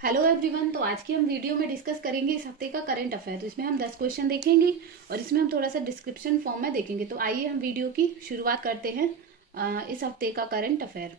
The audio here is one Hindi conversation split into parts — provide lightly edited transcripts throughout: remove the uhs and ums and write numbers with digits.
Hello everyone. तो आज की हम वीडियो में डिस्कस करेंगे इस हफ्ते का करंट अफेयर। तो इसमें हम 10 क्वेश्चन देखेंगे और इसमें हम थोड़ा सा डिस्क्रिप्शन फॉर्म में देखेंगे। तो आइए हम वीडियो की शुरुआत करते हैं इस हफ्ते का करंट अफेयर।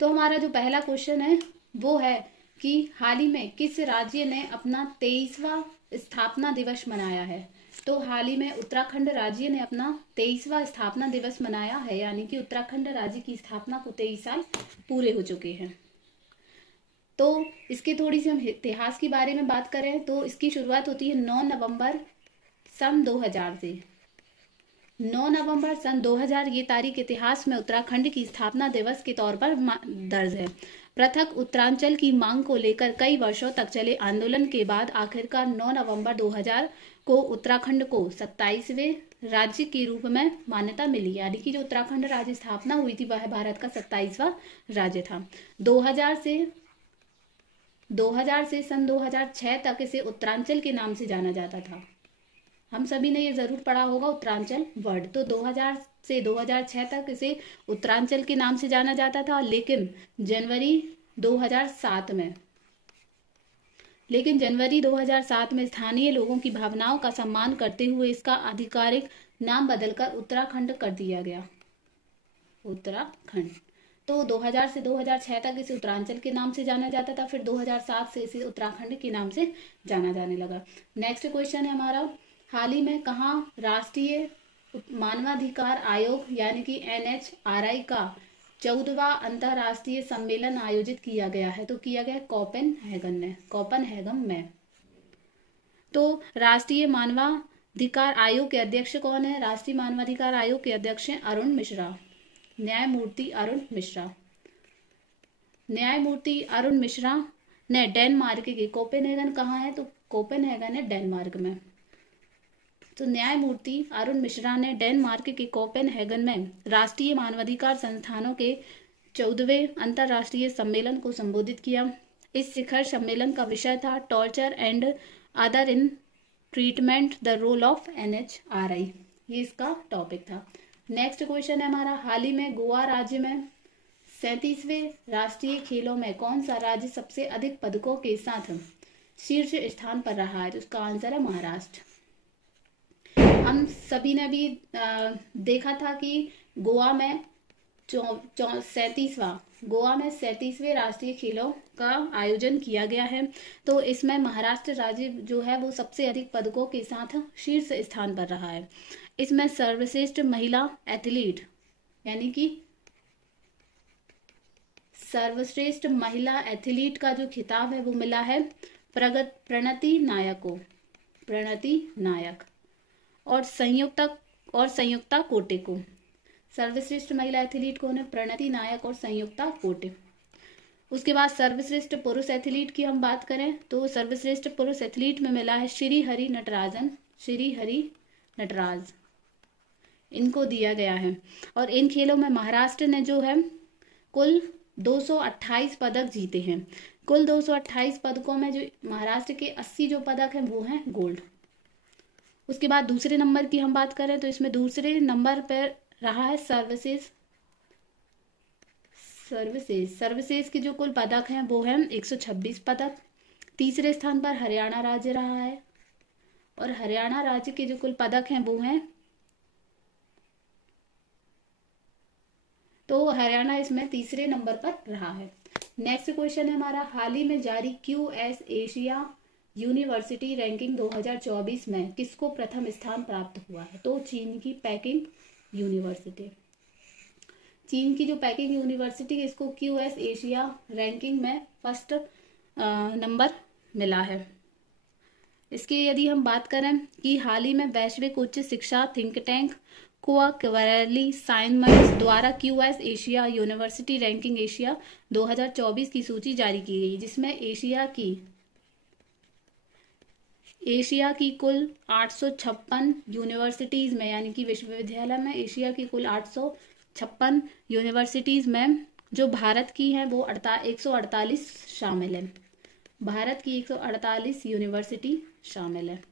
तो हमारा जो पहला क्वेश्चन है वो है कि हाल ही में किस राज्य ने अपना 23वां स्थापना दिवस मनाया है। तो हाल ही में उत्तराखंड राज्य ने अपना 23वां स्थापना दिवस मनाया है, यानी कि उत्तराखंड राज्य की स्थापना को 23 साल पूरे हो चुके हैं। तो इसके थोड़ी सी हम इतिहास के बारे में बात करें तो इसकी शुरुआत होती है 9 नवंबर सन 2000 से। 9 नवंबर सन 2000 ये तारीख इतिहास में उत्तराखंड की स्थापना दिवस के तौर पर दर्ज है। पृथक उत्तरांचल की मांग को लेकर कई वर्षों तक चले आंदोलन के बाद आखिरकार 9 नवंबर 2000 को उत्तराखंड को 27वें राज्य के रूप में मान्यता मिली, यानी कि जो उत्तराखंड राज्य स्थापना हुई थी वह भारत का 27वां राज्य था। 2000 से सन 2006 तक इसे उत्तरांचल के नाम से जाना जाता था। हम सभी ने ये जरूर पढ़ा होगा उत्तरांचल वर्ड। तो 2000 से 2006 तक इसे उत्तरांचल के नाम से जाना जाता था, लेकिन जनवरी 2007 में स्थानीय लोगों की भावनाओं का सम्मान करते हुए इसका आधिकारिक नाम बदलकर उत्तराखंड कर दिया गया। उत्तराखंड। तो 2000 से 2006 तक इसे उत्तरांचल के नाम से जाना जाता था, फिर 2007 से इसे उत्तराखंड के नाम से जाना जाने लगा। नेक्स्ट क्वेश्चन है हमारा, हाल ही में कहाँ राष्ट्रीय मानवाधिकार आयोग यानी कि NHRI का 14वां अंतर्राष्ट्रीय सम्मेलन आयोजित किया गया है। तो किया गया कोपेनहेगन में। तो राष्ट्रीय मानवाधिकार आयोग के अध्यक्ष कौन है? राष्ट्रीय मानवाधिकार आयोग के अध्यक्ष हैं अरुण मिश्रा, न्यायमूर्ति अरुण मिश्रा ने डेनमार्क के कोपेनहेगन कहाँ है? तो कोपेनहेगन है डेनमार्क में। तो न्यायमूर्ति अरुण मिश्रा ने डेनमार्क के कोपेनहेगन में राष्ट्रीय मानवाधिकार संस्थानों के 14वें अंतर्राष्ट्रीय सम्मेलन को संबोधित किया। इस शिखर सम्मेलन का विषय था torture and other ill treatment the role of NHRI। ये इसका टॉपिक था। नेक्स्ट क्वेश्चन है हमारा, हाल ही में गोवा राज्य में 37वें राष्ट्रीय खेलों में कौन सा राज्य सबसे अधिक पदकों के साथ शीर्ष स्थान पर रहा है? तो इसका आंसर है महाराष्ट्र। हम सभी ने भी देखा था कि गोवा में 37वें राष्ट्रीय खेलों का आयोजन किया गया है। तो इसमें महाराष्ट्र राज्य जो है वो सबसे अधिक पदकों के साथ शीर्ष स्थान पर रहा है। इसमें सर्वश्रेष्ठ महिला एथलीट यानी कि सर्वश्रेष्ठ महिला एथलीट का जो खिताब है वो मिला है प्रणति नायक और संयुक्ता कोटे को। सर्वश्रेष्ठ महिला एथलीट कौन है? प्रणति नायक और संयुक्ता कोटे। उसके बाद सर्वश्रेष्ठ पुरुष एथलीट की हम बात करें तो सर्वश्रेष्ठ पुरुष एथलीट में मिला है श्री हरि नटराज, इनको दिया गया है। और इन खेलों में महाराष्ट्र ने जो है कुल 228 पदक जीते हैं। कुल 228 पदकों में जो महाराष्ट्र के 80 जो पदक हैं वो हैं गोल्ड। उसके बाद दूसरे नंबर की हम बात करें तो इसमें दूसरे नंबर पर रहा है सर्विसेज के जो कुल पदक हैं वो हैं 126 पदक। तीसरे स्थान पर हरियाणा राज्य रहा है और हरियाणा राज्य के जो कुल पदक हैं वो हैं, तो हरियाणा इसमें तीसरे नंबर पर रहा है। नेक्स्ट क्वेश्चन है हमारा, हाल ही में जारी QS एशिया यूनिवर्सिटी रैंकिंग 2024 में किसको प्रथम स्थान प्राप्त हुआ है? तो चीन की पेकिंग यूनिवर्सिटी। चीन की जो पेकिंग यूनिवर्सिटी है इसको QS एशिया रैंकिंग में फर्स्ट नंबर मिला है। इसकी यदि हम बात करें कि हाल ही में वैश्विक उच्च शिक्षा थिंक टैंक क्वार्टरली साइंस द्वारा QS Asia university ranking Asia 2024 की सूची जारी की गई, जिसमें एशिया की कुल 856 यूनिवर्सिटीज में यानी कि विश्वविद्यालय में एशिया की कुल 856 यूनिवर्सिटीज में जो भारत की हैं वो 148 शामिल है। भारत की 148 यूनिवर्सिटी शामिल है।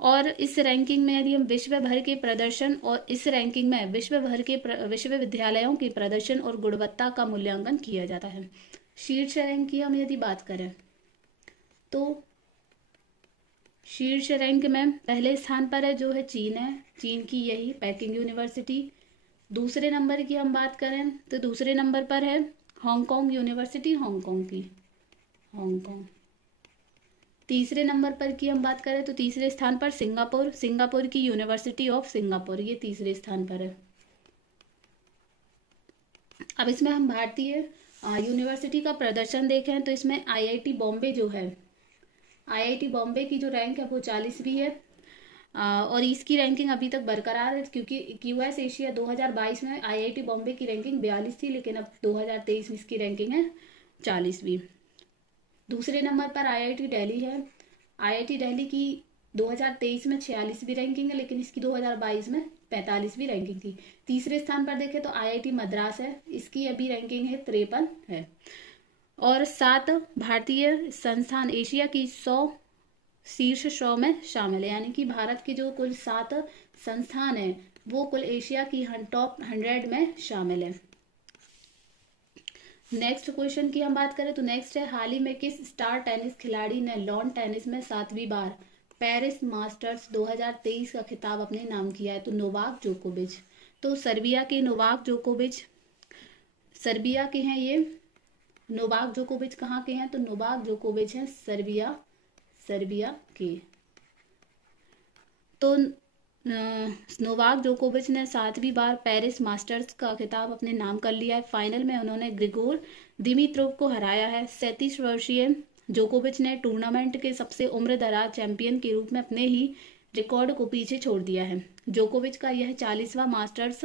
और इस रैंकिंग में यदि हम विश्व भर के प्रदर्शन और इस रैंकिंग में विश्व भर के विश्वविद्यालयों के प्रदर्शन और गुणवत्ता का मूल्यांकन किया जाता है। शीर्ष रैंक की हम यदि बात करें तो शीर्ष रैंक में पहले स्थान पर है जो है चीन है, चीन की यही पेकिंग यूनिवर्सिटी। दूसरे नंबर की हम बात करें तो दूसरे नंबर पर है हांगकांग यूनिवर्सिटी, हांगकांग की, हांगकांग। तीसरे नंबर पर की हम बात करें तो तीसरे स्थान पर सिंगापुर, सिंगापुर की यूनिवर्सिटी ऑफ सिंगापुर, ये तीसरे स्थान पर है। अब इसमें हम भारतीय यूनिवर्सिटी का प्रदर्शन देखें तो इसमें आईआईटी बॉम्बे जो है, आईआईटी बॉम्बे की जो रैंक है वो 40वीं है और इसकी रैंकिंग अभी तक बरकरार है क्योंकि क्यूएस एशिया 2022 में आईआईटी बॉम्बे की रैंकिंग 42 थी, लेकिन अब 2023 में इसकी रैंकिंग है 40वीं। दूसरे नंबर पर आईआईटी दिल्ली है, आईआईटी दिल्ली की 2023 में 46वीं रैंकिंग है, लेकिन इसकी 2022 में 45वीं रैंकिंग थी। तीसरे स्थान पर देखें तो आईआईटी मद्रास है, इसकी अभी रैंकिंग है 53 है। और 7 भारतीय संस्थान एशिया की 100 शीर्ष 100 में शामिल है, यानी कि भारत के जो कुल 7 संस्थान है वो कुल एशिया की टॉप 100 में शामिल है। नेक्स्ट क्वेश्चन की हम बात करें तो नेक्स्ट है, हाल ही में किस स्टार टेनिस खिलाड़ी ने लॉन टेनिस में 7वीं बार पेरिस मास्टर्स 2023 का खिताब अपने नाम किया है? तो नोवाक जोकोविच। तो सर्बिया के नोवाक जोकोविच, सर्बिया के हैं ये। नोवाक जोकोविच कहाँ के हैं? तो नोवाक जोकोविच हैं सर्बिया, सर्बिया के। तो नोवाक जोकोविच ने 7वीं बार पेरिस मास्टर्स का खिताब अपने नाम कर लिया है। फाइनल में उन्होंने ग्रिगोर दिमित्रोव को हराया है। 37 वर्षीय जोकोविच ने टूर्नामेंट के सबसे उम्रदराज चैंपियन के रूप में अपने ही रिकॉर्ड को पीछे छोड़ दिया है। जोकोविच का यह 40वां मास्टर्स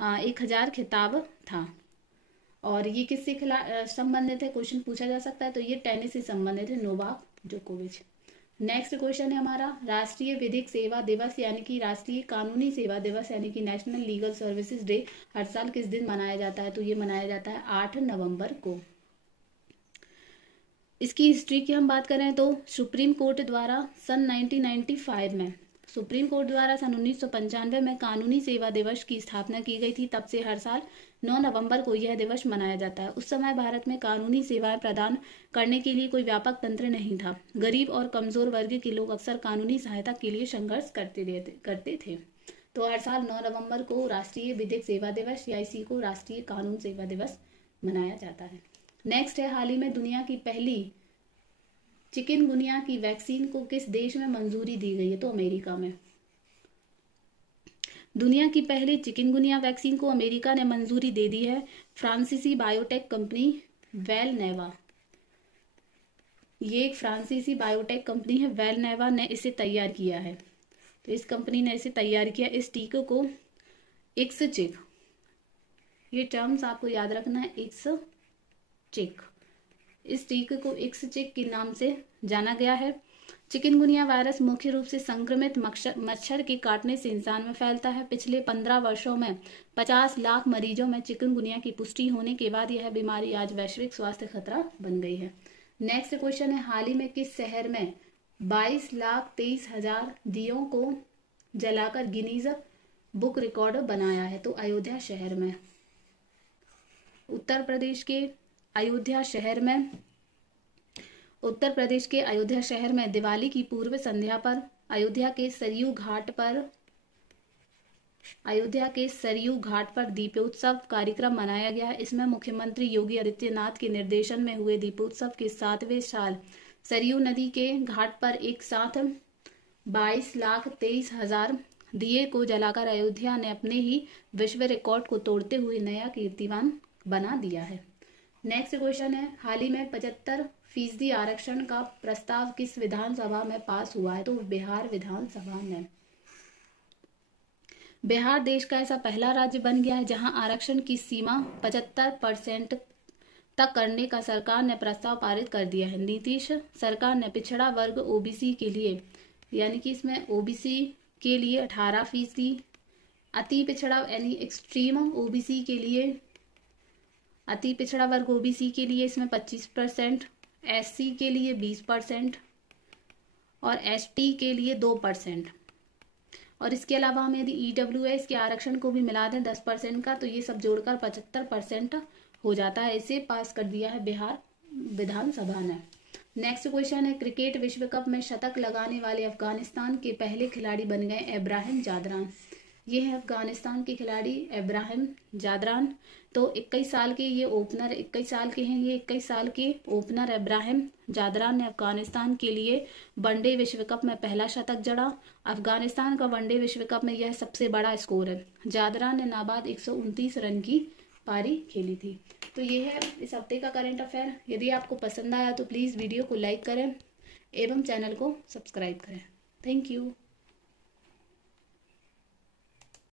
1000 खिताब था। और ये किससे संबंधित है, क्वेश्चन पूछा जा सकता है, तो ये टेनिस से संबंधित है, नोवाक जोकोविच। नेक्स्ट क्वेश्चन है हमारा, राष्ट्रीय विधिक सेवा दिवस यानी कि राष्ट्रीय कानूनी सेवा दिवस यानी कि नेशनल लीगल सर्विसेज डे हर साल किस दिन मनाया जाता है? तो ये मनाया जाता है 8 नवंबर को। इसकी हिस्ट्री की हम बात करें तो सुप्रीम कोर्ट द्वारा सन 1995 में, सुप्रीम कोर्ट द्वारा सन 1995 में कानूनी सेवा दिवस की स्थापना की गई थी। तब से हर साल 9 नवंबर को यह दिवस मनाया जाता है। उस समय भारत में कानूनी सेवाएं प्रदान करने के लिए कोई व्यापक तंत्र नहीं था। गरीब और कमजोर वर्ग के लोग अक्सर कानूनी सहायता के लिए संघर्ष करते थे। तो हर साल 9 नवंबर को राष्ट्रीय विधिक सेवा दिवस या इसी को राष्ट्रीय कानून सेवा दिवस मनाया जाता है। नेक्स्ट है, हाल ही में दुनिया की पहली चिकनगुनिया की वैक्सीन को किस देश में मंजूरी दी गई है? तो अमेरिका में। दुनिया की पहली चिकनगुनिया वैक्सीन को अमेरिका ने मंजूरी दे दी है। फ्रांसीसी बायोटेक कंपनी वेलनेवा, ये एक फ्रांसीसी बायोटेक कंपनी है, वेलनेवा ने इसे तैयार किया है। तो इस कंपनी ने इसे तैयार किया। इस टीके को एक्सचिक, ये टर्म्स आपको याद रखना है, एक्सचिक, इस टीके को एक्सचिक के नाम से जाना गया है। चिकनगुनिया वायरस मुख्य रूप से संक्रमित मच्छर के काटने से इंसान में फैलता है। पिछले 15 वर्षों में 50 लाख मरीजों में चिकनगुनिया की पुष्टि होने के बाद यह बीमारी आज वैश्विक स्वास्थ्य खतरा बन गई है। नेक्स्ट क्वेश्चन है, हाल ही में किस शहर में 22,23,000 दियों को जलाकर गिनीज बुक रिकॉर्ड बनाया है? तो अयोध्या शहर में, उत्तर प्रदेश के अयोध्या शहर में, उत्तर प्रदेश के अयोध्या शहर में दिवाली की पूर्व संध्या पर अयोध्या के सरयू घाट पर दीपोत्सव कार्यक्रम मनाया गया है। इसमें मुख्यमंत्री योगी आदित्यनाथ के निर्देशन में हुए दीपोत्सव के 7वें साल सरयू नदी के घाट पर एक साथ 22,23,000 दिए को जलाकर अयोध्या ने अपने ही विश्व रिकॉर्ड को तोड़ते हुए नया कीर्तिमान बना दिया है। नेक्स्ट क्वेश्चन है, हाल ही में 75% आरक्षण का प्रस्ताव किस विधानसभा में पास हुआ है? तो बिहार विधानसभा में। बिहार देश का ऐसा पहला राज्य बन गया है जहां आरक्षण की सीमा 75% तक करने का सरकार ने प्रस्ताव पारित कर दिया है। नीतीश सरकार ने पिछड़ा वर्ग ओबीसी के लिए, यानी कि इसमें ओबीसी के लिए 18%, अति पिछड़ा यानी एक्सट्रीम ओबीसी के लिए, अति पिछड़ा वर्ग ओबीसी के लिए इसमें 25%, एससी के लिए 20% और एसटी के लिए 2%। और इसके अलावा हम यदि ईडब्ल्यूएस के आरक्षण को भी मिला दें 10% का, तो ये सब जोड़कर 75% हो जाता है। इसे पास कर दिया है बिहार विधानसभा ने। नेक्स्ट क्वेश्चन है, क्रिकेट विश्व कप में शतक लगाने वाले अफगानिस्तान के पहले खिलाड़ी बन गए इब्राहिम जादरान। ये है अफगानिस्तान के खिलाड़ी इब्राहिम जादरान। तो 21 साल के ये ओपनर 21 साल के हैं। ये 21 साल के ओपनर इब्राहिम जादरान ने अफगानिस्तान के लिए वनडे विश्व कप में पहला शतक जड़ा। अफगानिस्तान का वनडे विश्व कप में यह सबसे बड़ा स्कोर है। जादरान ने नाबाद 129 रन की पारी खेली थी। तो ये है इस हफ्ते का करंट अफेयर। यदि आपको पसंद आया तो प्लीज़ वीडियो को लाइक करें एवं चैनल को सब्सक्राइब करें। Thank you.